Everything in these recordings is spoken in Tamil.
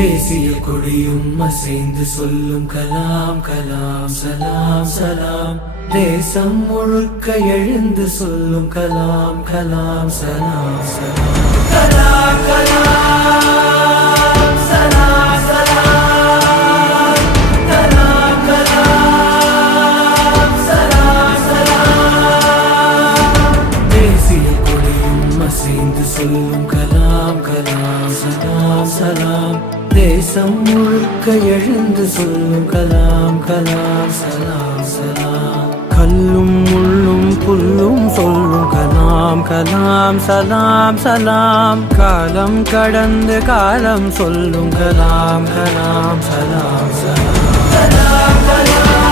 தேசிய கொடியும் அசைந்து சொல்லும் கலாம் கலாம் சலாம் சலாம். தேசம் முழுக்க எழுந்து சொல்லும் கலாம் கலாம் சலாம் சலாம். கலாம் கலாம் சலாம் சலாம். கலாம் கலாம் சலாம் சலாம். தேசிய கொடியும் அசைந்து சொல்லும் கலாம் கலாம் சலாம் சலாம். தேசம் முழுக்க எழுந்து சொல்லும் கலாம் கலாம் சலாம் சலாம். கல்லும் முள்ளும் புல்லும் சொல்லும் கலாம் கலாம் சலாம் சலாம். காலம் கடந்து காலம் சொல்லும் கலாம் கலாம் சலாம் சலாம். கலாம் கலாம்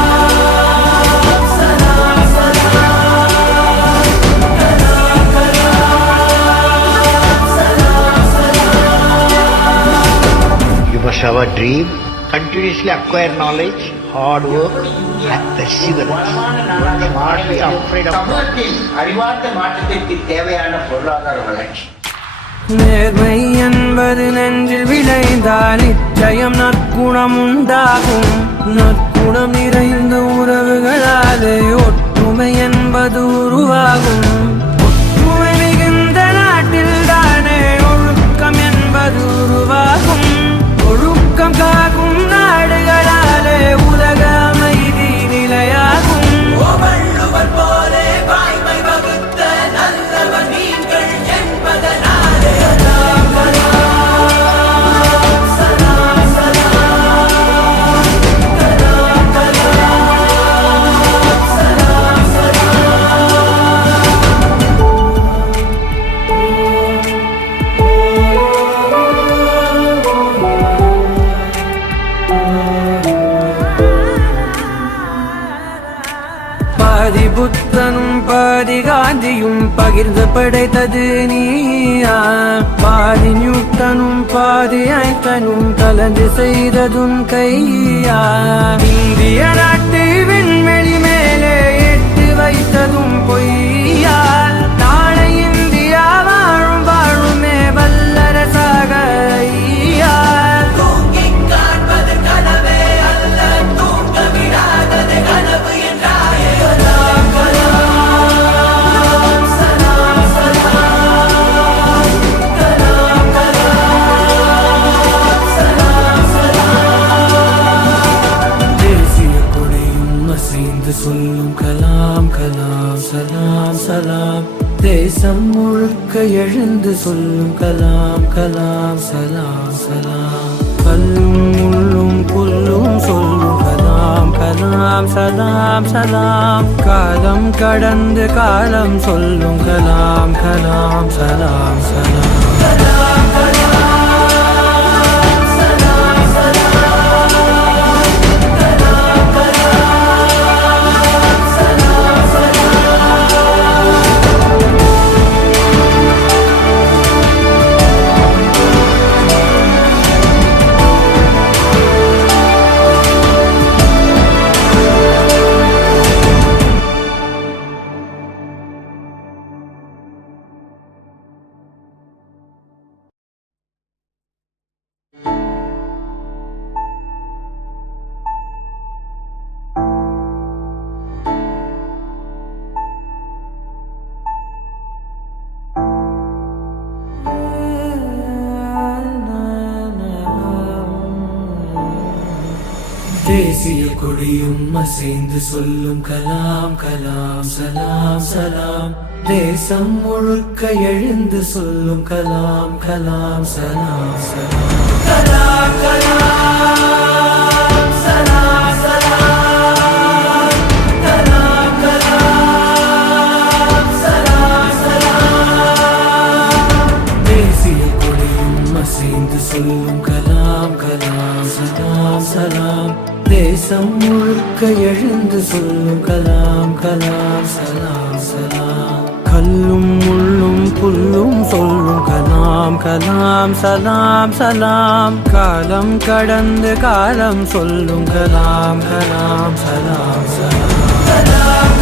சலாம் சலாம். கலாம் கலாம் சலாம் சலாம். You must have a dream, continuously acquire knowledge, hard work and perseverance. Smartly afraid of அறிவார்ந்த மாற்றத்திற்கு தேவையான பொருளாதார வளர்ச்சி. நேர்மை என்பது நெஞ்சில் விளைந்தால் நிச்சயம் நற்குணம் உண்டாகும். நற்குணம் நிறைந்த உறவுகளாலே ஒற்றுமை என்பது உருவாகும். ஒற்றுமை மிகுந்த நாட்டில் தானே ஒழுக்கம் என்பது உருவாகும். ஒழுக்கம் காக்கும் நாடுகளாலே உலக அமைதி நிலையாகும். வள்ளுவர் போலே வாய்மை வகுத்த நல்லவர் நீங்கள் என்பதனாலே. கலாம் கலாம் சலாம் சலாம். கலாம் கலாம் சலாம் பாதி புத்தனும் பாதி காந்தியும் பகிர்ந்து படைத்தது நீயா. பாதி நியூட்டனும் பாதி ஐன்ஸ்டைனும் கலந்து செய்ததும் கையா. இந்திய நாட்டு விண்வெளி மேலே எட்டு வைத்ததும் பொய்யா. நாளை இந்தியா வாழும் வாழுமே வல்லரசாக ஐயா. தூங்கிக் காண்பது கனவே அல்ல, தூங்க விடாதது கனவு என்றாயே. கலாம் கலாம் சலாம் சலாம். கலாம் கலாம் சலாம் சலாம். தேசிய கொடியும் அசைந்து சொல்லும் கலாம் கலாம் சலாம் சலாம். தேசம் முழுக்க எழுந்து சொல்லும் கலாம் கலாம் சலாம் சலாம். கல்லும் முள்ளும் புல்லும் சொல்லும் கலாம் கலாம் சலாம் சலாம். காலம் கடந்து காலம் சொல்லும் கலாம் கலாம் சலாம் சலாம். கலாம் கலாம் சலாம் சலாம். கலாம் கலாம் சலாம் தேசிய கொடியும் அசைந்து சொல்லும் கலாம் கலாம் சலாம் சலாம். தேசம் முழுக்க எழுந்து சொல்லும் கலாம் கலாம் சலாம் சலாம். கலாம் கலாம் சலாம் சலாம். கலாம் கலாம் சலாம் சலாம். தேசிய கொடியும் அசைந்து சொல்லும் கலாம் கலாம் சலாம் சலாம். தேசம் முழுக்க எழுந்து சொல்லும் கலாம் கலாம் சலாம் சலாம். கல்லும் முள்ளும் புல்லும் சொல்லும் கலாம் கலாம் சலாம் சலாம். காலம் கடந்து காலம் சொல்லும் கலாம் கலாம் சலாம் சலாம். கலாம்